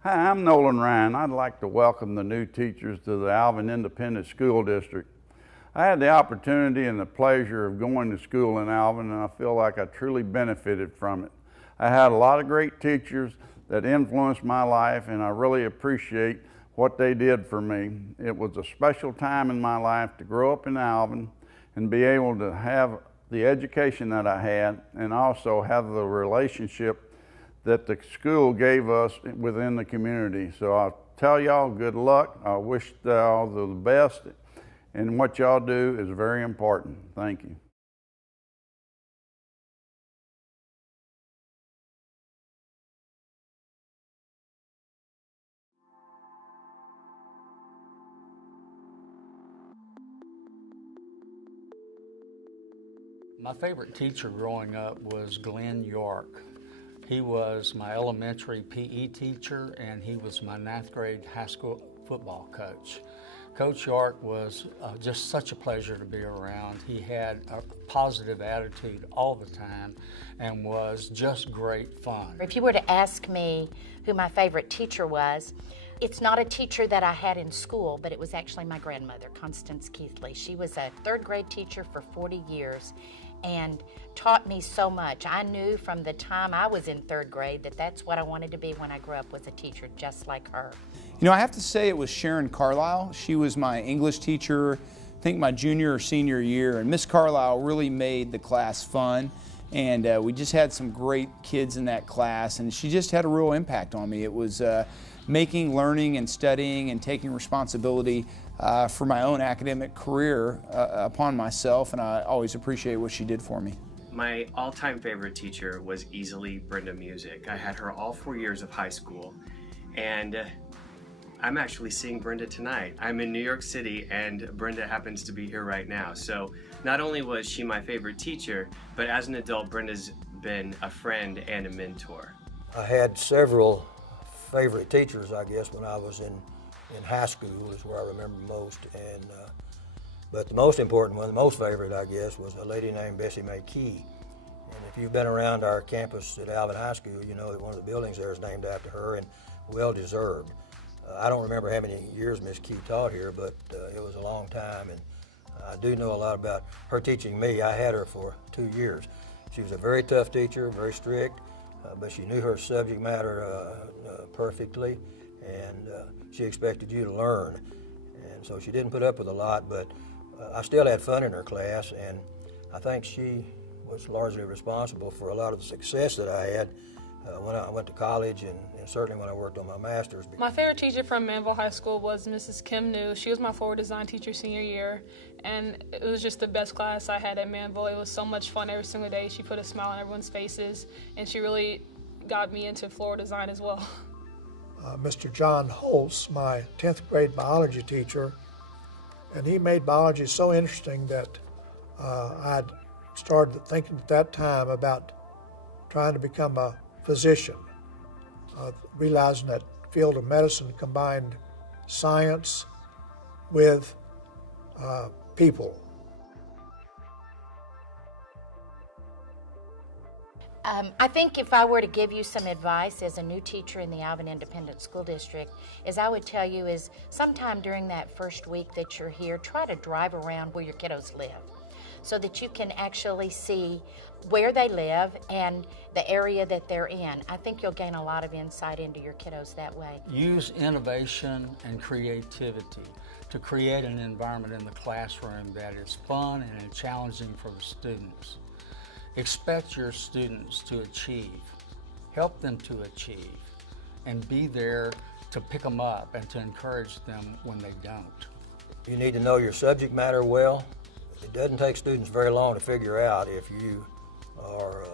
Hi, I'm Nolan Ryan. I'd like to welcome the new teachers to the Alvin Independent School District. I had the opportunity and the pleasure of going to school in Alvin, and I feel like I truly benefited from it. I had a lot of great teachers that influenced my life, and I really appreciate what they did for me. It was a special time in my life to grow up in Alvin and be able to have the education that I had, and also have the relationship that the school gave us within the community. So I'll tell y'all good luck. I wish y'all the best, and what y'all do is very important. Thank you. My favorite teacher growing up was Glenn York. He was my elementary PE teacher, and he was my 9th grade high school football coach. Coach York was just such a pleasure to be around. He had a positive attitude all the time and was just great fun. If you were to ask me who my favorite teacher was, it's not a teacher that I had in school, but it was actually my grandmother, Constance Keithley. She was a 3rd grade teacher for 40 years and taught me so much. I knew from the time I was in 3rd grade that that's what I wanted to be when I grew up, was a teacher just like her. You know, I have to say it was Sharon Carlisle. She was my English teacher, I think my junior or senior year, and Miss Carlisle really made the class fun. And we just had some great kids in that class, and she just had a real impact on me. It was making learning and studying and taking responsibility for my own academic career upon myself, and I always appreciate what she did for me. My all-time favorite teacher was easily Brenda Music. I had her all 4 years of high school, and I'm actually seeing Brenda tonight. I'm in New York City, and Brenda happens to be here right now. So not only was she my favorite teacher, but as an adult, Brenda's been a friend and a mentor. I had several favorite teachers, I guess, when I was in high school is where I remember most. And but the most important one, the most favorite, I guess, was a lady named Bessie Mae Key. And if you've been around our campus at Alvin High School, you know that one of the buildings there is named after her, and well deserved. I don't remember how many years Miss Key taught here, but it was a long time, and I do know a lot about her teaching me. I had her for 2 years. She was a very tough teacher, very strict, but she knew her subject matter perfectly, and she expected you to learn. And so she didn't put up with a lot, but I still had fun in her class, and I think she was largely responsible for a lot of the success that I had when I went to college, and certainly when I worked on my master's. My favorite teacher from Manville High School was Mrs. Kim New. She was my forward design teacher senior year, and it was just the best class I had at Manville. It was so much fun every single day. She put a smile on everyone's faces, and she really got me into floor design as well. Mr. John Holtz, my 10th grade biology teacher, and he made biology so interesting that I'd started thinking at that time about trying to become a physician, realizing that field of medicine combined science with people. I think if I were to give you some advice as a new teacher in the Alvin Independent School District, is I would tell you is sometime during that first week that you're here, try to drive around where your kiddos live so that you can actually see where they live and the area that they're in. I think you'll gain a lot of insight into your kiddos that way. Use innovation and creativity to create an environment in the classroom that is fun and challenging for the students. Expect your students to achieve, help them to achieve, and be there to pick them up and to encourage them when they don't. You need to know your subject matter well. It doesn't take students very long to figure out if you are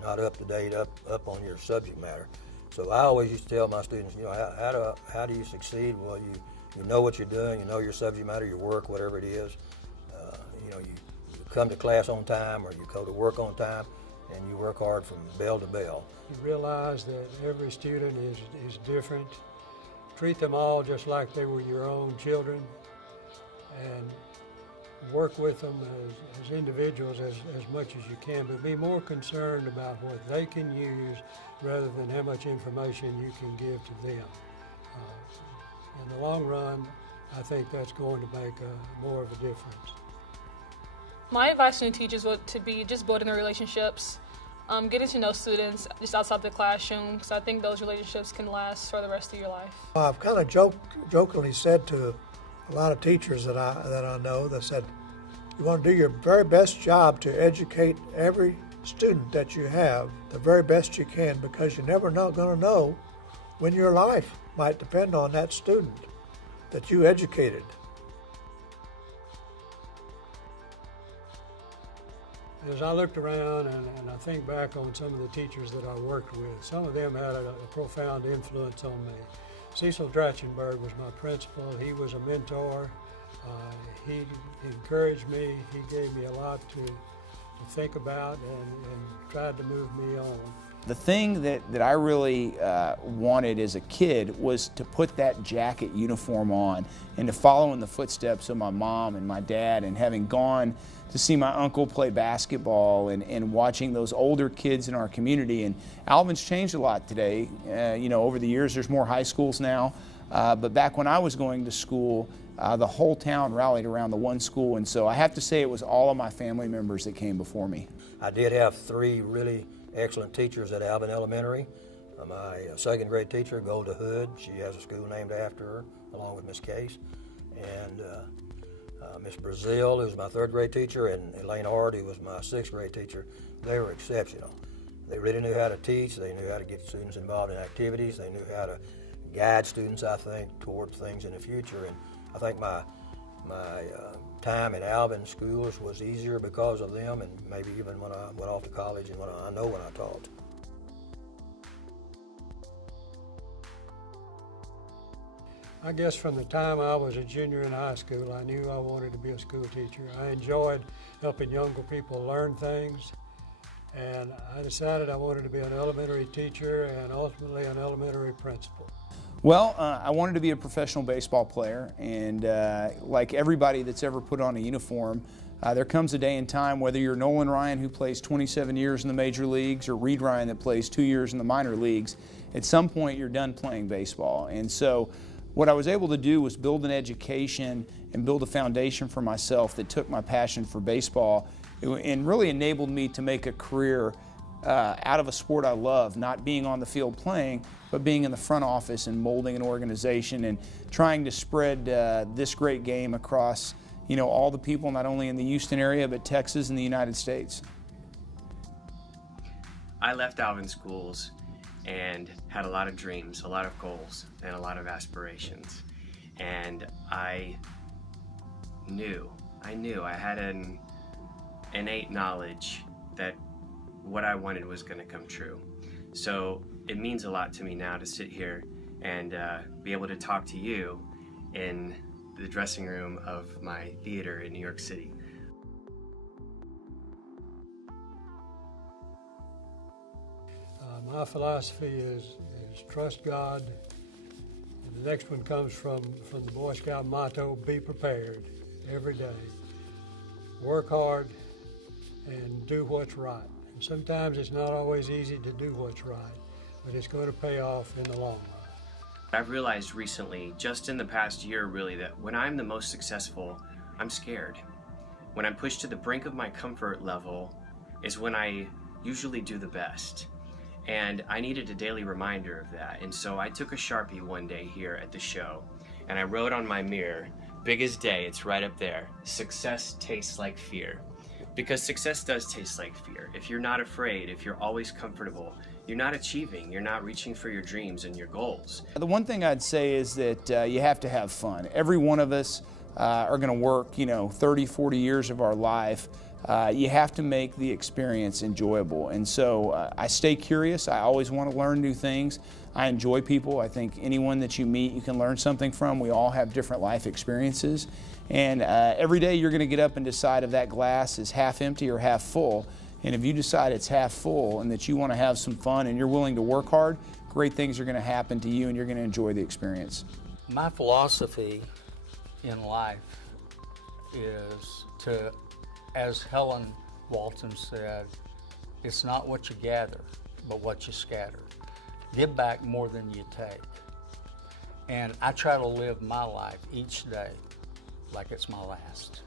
not up to date, up on your subject matter. So I always used to tell my students, you know, how do you succeed? Well, you know what you're doing, you know your subject matter, your work, whatever it is. You know, you come to class on time, or you go to work on time, and you work hard from bell to bell. You realize that every student is different. Treat them all just like they were your own children, and work with them as individuals as much as you can, but be more concerned about what they can use rather than how much information you can give to them. In the long run, I think that's going to make more of a difference. My advice to new teachers would to be just building their relationships, getting to know students just outside the classroom, because I think those relationships can last for the rest of your life. I've kind of jokingly said to a lot of teachers that I know, that said, you want to do your very best job to educate every student that you have the very best you can, because you're never going to know when your life might depend on that student that you educated. As I looked around and I think back on some of the teachers that I worked with, some of them had a profound influence on me. Cecil Dratchenberg was my principal. He was a mentor. He encouraged me. He gave me a lot to think about and tried to move me on. The thing that I really wanted as a kid was to put that jacket uniform on and to follow in the footsteps of my mom and my dad, and having gone to see my uncle play basketball and watching those older kids in our community. And Alvin's changed a lot today. Over the years there's more high schools now, but back when I was going to school, the whole town rallied around the one school, and so I have to say it was all of my family members that came before me. I did have 3 really excellent teachers at Alvin Elementary. My second grade teacher, Golda Hood, she has a school named after her, along with Miss Case. And Miss Brazil, who was my third grade teacher, and Elaine Hart, who was my sixth grade teacher. They were exceptional. They really knew how to teach. They knew how to get students involved in activities. They knew how to guide students, I think, toward things in the future. And I think my time at Alvin schools was easier because of them, and maybe even when I went off to college and when I taught. I guess from the time I was a junior in high school, I knew I wanted to be a school teacher. I enjoyed helping younger people learn things, and I decided I wanted to be an elementary teacher and ultimately an elementary principal. Well, I wanted to be a professional baseball player, and like everybody that's ever put on a uniform, there comes a day and time, whether you're Nolan Ryan, who plays 27 years in the major leagues, or Reed Ryan that plays 2 years in the minor leagues, at some point you're done playing baseball. And so what I was able to do was build an education and build a foundation for myself that took my passion for baseball and really enabled me to make a career out of a sport I love, not being on the field playing, but being in the front office and molding an organization and trying to spread this great game across, all the people, not only in the Houston area, but Texas and the United States. I left Alvin schools and had a lot of dreams, a lot of goals, and a lot of aspirations. And I knew I had an innate knowledge that what I wanted was going to come true. So it means a lot to me now to sit here and be able to talk to you in the dressing room of my theater in New York City. My philosophy is trust God. And the next one comes from the Boy Scout motto, be prepared every day. Work hard and do what's right. And sometimes it's not always easy to do what's right, but it's going to pay off in the long run. I've realized recently, just in the past year really, that when I'm the most successful, I'm scared. When I'm pushed to the brink of my comfort level is when I usually do the best. And I needed a daily reminder of that. And so I took a Sharpie one day here at the show, and I wrote on my mirror, big as day, it's right up there, success tastes like fear. Because success does taste like fear. If you're not afraid, if you're always comfortable, you're not achieving, you're not reaching for your dreams and your goals. The one thing I'd say is that you have to have fun. Every one of us are going to work, 30, 40 years of our life. You have to make the experience enjoyable. And so I stay curious. I always want to learn new things. I enjoy people. I think anyone that you meet, you can learn something from. We all have different life experiences. And every day you're going to get up and decide if that glass is half empty or half full. And if you decide it's half full and that you want to have some fun and you're willing to work hard, great things are going to happen to you and you're going to enjoy the experience. My philosophy in life is to, as Helen Walton said, it's not what you gather, but what you scatter. Give back more than you take. And I try to live my life each day like it's my last.